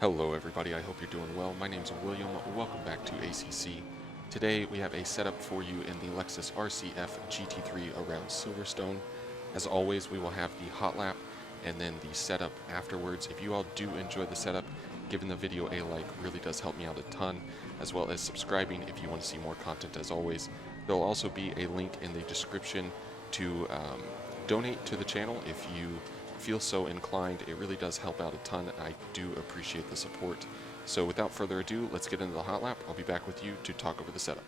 Hello everybody, I hope you're doing well. My name's William. Welcome back to ACC. Today we have a setup for you in the Lexus RCF GT3 around Silverstone. As always, we will have the hot lap and then the setup afterwards. If you all do enjoy the setup, giving the video a like really does help me out a ton, as well as subscribing if you want to see more content as always. There will also be a link in the description to donate to the channel if you feel so inclined. It really does help out a ton. I do appreciate the support. So without further ado, let's get into the hot lap. I'll be back with you to talk over the setup.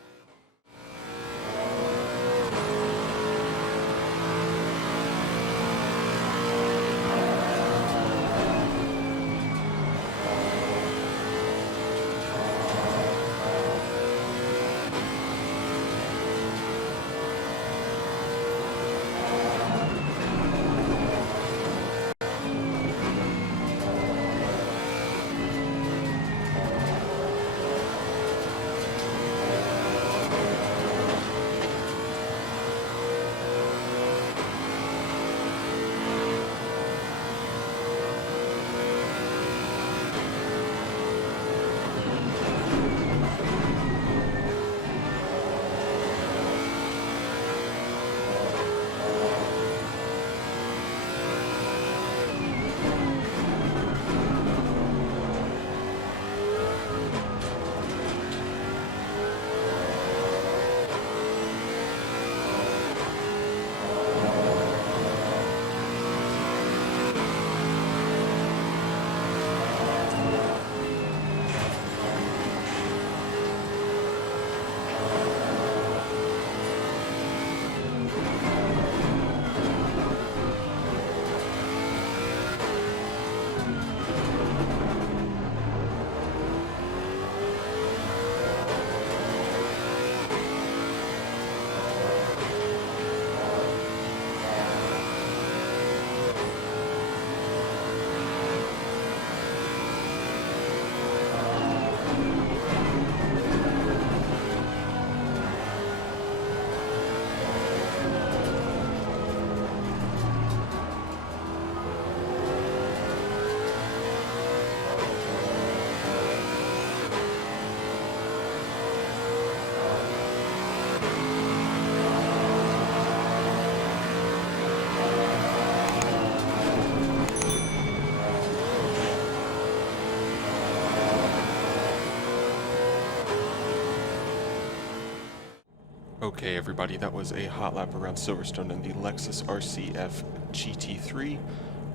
Okay everybody, that was a hot lap around Silverstone in the Lexus RCF GT3.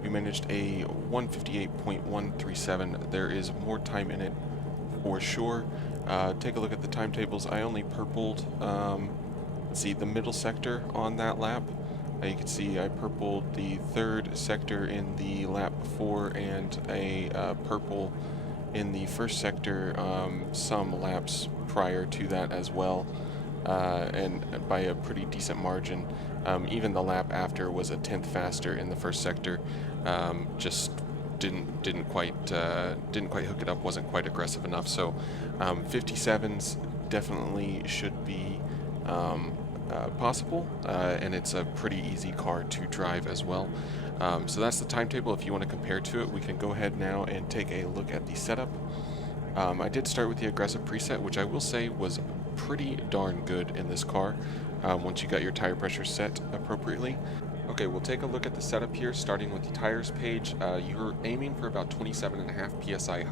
We managed a 158.137. There is more time in it for sure. Take a look at the timetables. I only purpled, let's see, the middle sector on that lap. You can see I purpled the third sector in the lap before and a purple in the first sector some laps prior to that as well. And by a pretty decent margin. Even the lap after was a tenth faster in the first sector. Just didn't quite hook it up. Wasn't quite aggressive enough. So 57s definitely should be possible, and it's a pretty easy car to drive as well. So that's the timetable. If you want to compare to it, we can go ahead now and take a look at the setup. I did start with the aggressive preset, which I will say was pretty darn good in this car once you got your tire pressure set appropriately. Okay, we'll take a look at the setup here, starting with the tires page. You're aiming for about 27.5 psi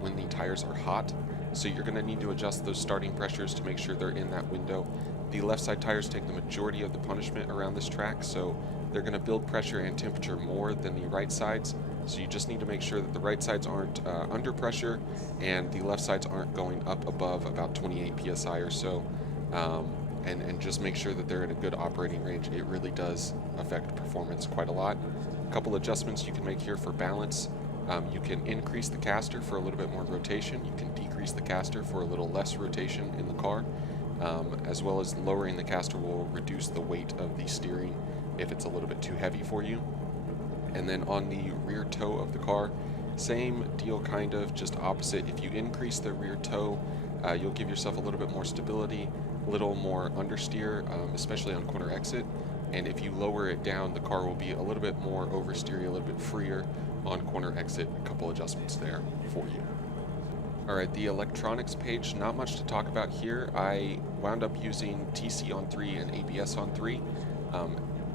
when the tires are hot, so you're going to need to adjust those starting pressures to make sure they're in that window. The left side tires take the majority of the punishment around this track, so they're going to build pressure and temperature more than the right sides. So you just need to make sure that the right sides aren't under pressure and the left sides aren't going up above about 28 psi or so, and just make sure that they're in a good operating range. It really does affect performance quite a lot. A couple adjustments you can make here for balance. You can increase the caster for a little bit more rotation. You can decrease the caster for a little less rotation in the car, as well as lowering the caster will reduce the weight of the steering if it's a little bit too heavy for you. And then on the rear toe of the car, same deal kind of, just opposite. If you increase the rear toe, you'll give yourself a little bit more stability, a little more understeer, especially on corner exit. And if you lower it down, the car will be a little bit more oversteery, a little bit freer on corner exit, a couple adjustments there for you. Alright, the electronics page, not much to talk about here. I wound up using TC on 3 and ABS on 3.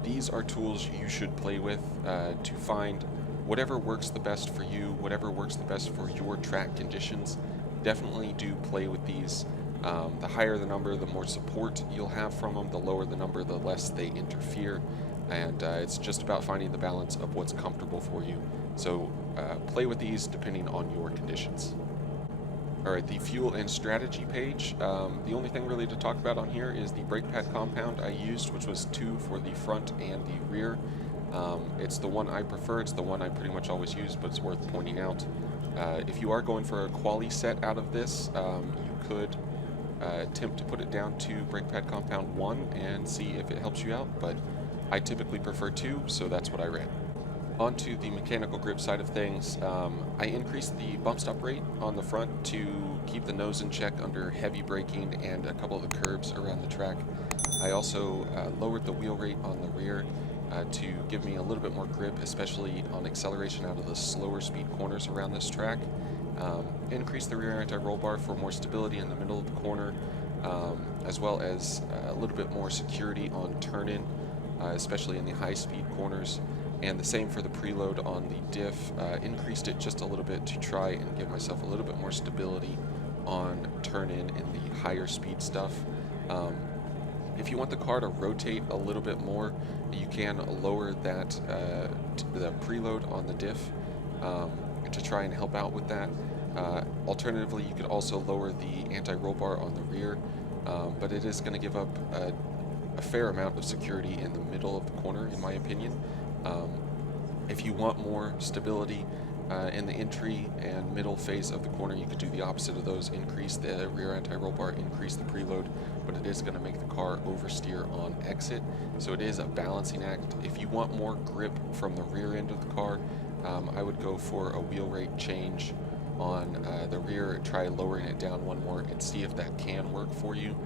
These are tools you should play with to find whatever works the best for you, whatever works the best for your track conditions. Definitely do play with these. The higher the number, the more support you'll have from them. The lower the number, the less they interfere. And it's just about finding the balance of what's comfortable for you. So play with these depending on your conditions. Alright, the fuel and strategy page. The only thing really to talk about on here is the brake pad compound I used, which was 2 for the front and the rear. It's the one I prefer, it's the one I pretty much always use, but it's worth pointing out. If you are going for a quali set out of this, you could attempt to put it down to brake pad compound 1 and see if it helps you out, but I typically prefer 2, so that's what I ran. Onto the mechanical grip side of things, I increased the bump stop rate on the front to keep the nose in check under heavy braking and a couple of the curbs around the track. I also lowered the wheel rate on the rear to give me a little bit more grip, especially on acceleration out of the slower speed corners around this track. Increased the rear anti-roll bar for more stability in the middle of the corner, as well as a little bit more security on turn-in, especially in the high-speed corners. And the same for the preload on the diff. Increased it just a little bit to try and give myself a little bit more stability on turn-in in the higher speed stuff. If you want the car to rotate a little bit more, you can lower that the preload on the diff to try and help out with that. Alternatively, you could also lower the anti-roll bar on the rear, but it is going to give up a fair amount of security in the middle of the corner, in my opinion. If you want more stability in the entry and middle phase of the corner, you could do the opposite of those. Increase the rear anti-roll bar, increase the preload, but it is going to make the car oversteer on exit. So it is a balancing act. If you want more grip from the rear end of the car, I would go for a wheel rate change on the rear, try lowering it down one more and see if that can work for you.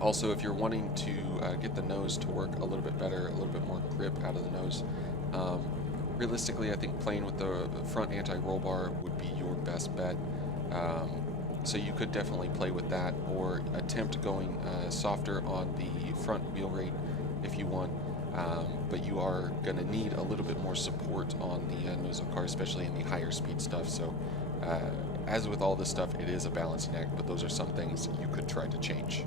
Also, if you're wanting to get the nose to work a little bit better, a little bit more grip out of the nose, realistically, I think playing with the front anti-roll bar would be your best bet. So you could definitely play with that, or attempt going softer on the front wheel rate if you want. But you are going to need a little bit more support on the nose of the car, especially in the higher speed stuff. So as with all this stuff, it is a balancing act, but those are some things you could try to change.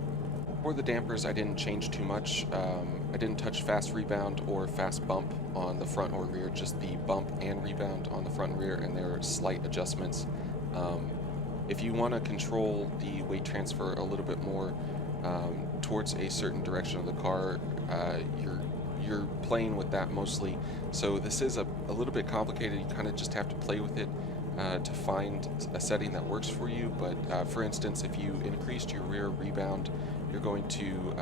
For the dampers, I didn't change too much. I didn't touch fast rebound or fast bump on the front or rear, just the bump and rebound on the front and rear, and there are slight adjustments. If you want to control the weight transfer a little bit more towards a certain direction of the car, you're playing with that mostly. So this is a little bit complicated. You kind of just have to play with it to find a setting that works for you. But for instance, if you increased your rear rebound, you're going to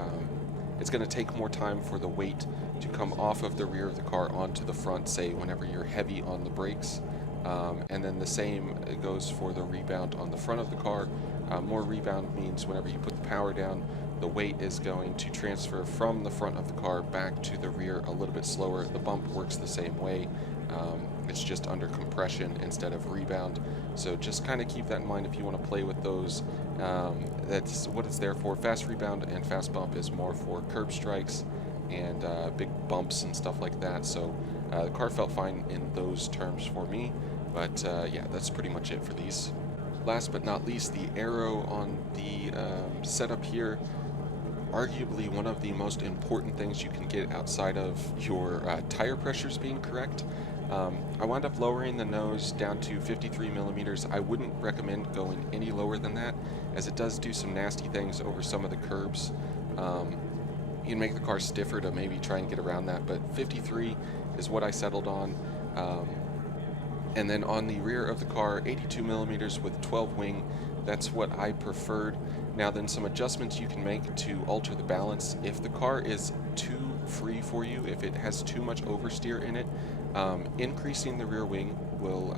it's going to take more time for the weight to come off of the rear of the car onto the front, say whenever you're heavy on the brakes. And then the same goes for the rebound on the front of the car. More rebound means whenever you put the power down, the weight is going to transfer from the front of the car back to the rear a little bit slower. The bump works the same way. It's just under compression instead of rebound. So just kind of keep that in mind if you want to play with those. That's what it's there for. Fast rebound and fast bump is more for curb strikes and big bumps and stuff like that. So the car felt fine in those terms for me. But yeah, that's pretty much it for these. Last but not least, the aero on the setup here. Arguably one of the most important things you can get outside of your tire pressures being correct. I wound up lowering the nose down to 53 millimeters. I wouldn't recommend going any lower than that, as it does do some nasty things over some of the curbs. You can make the car stiffer to maybe try and get around that, but 53 is what I settled on. And then on the rear of the car, 82 millimeters with 12 wing. That's what I preferred. Now then, some adjustments you can make to alter the balance. If the car is too free for you, if it has too much oversteer in it, increasing the rear wing will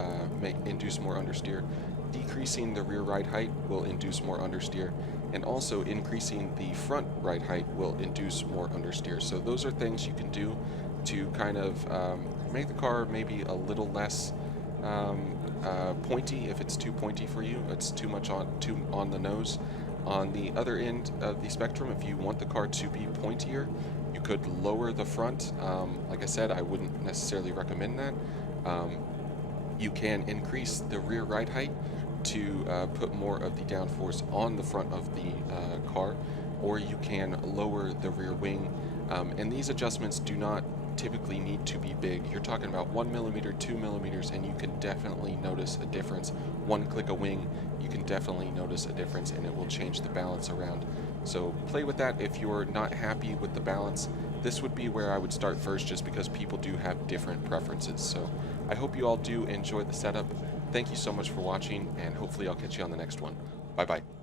induce more understeer. Decreasing the rear ride height will induce more understeer. And also increasing the front ride height will induce more understeer. So those are things you can do to kind of make the car maybe a little less pointy if it's too pointy for you. It's too much on the nose. On the other end of the spectrum, if you want the car to be pointier, you could lower the front. Like I said, I wouldn't necessarily recommend that. You can increase the rear ride height to put more of the downforce on the front of the car, or you can lower the rear wing. And these adjustments do not typically need to be big. You're talking about 1 millimeter, 2 millimeters, and you can definitely notice a difference. One click of wing, you can definitely notice a difference, and it will change the balance around. So play with that. If you're not happy with the balance, this would be where I would start first, just because people do have different preferences. So I hope you all do enjoy the setup. Thank you so much for watching, and hopefully I'll catch you on the next one. Bye bye.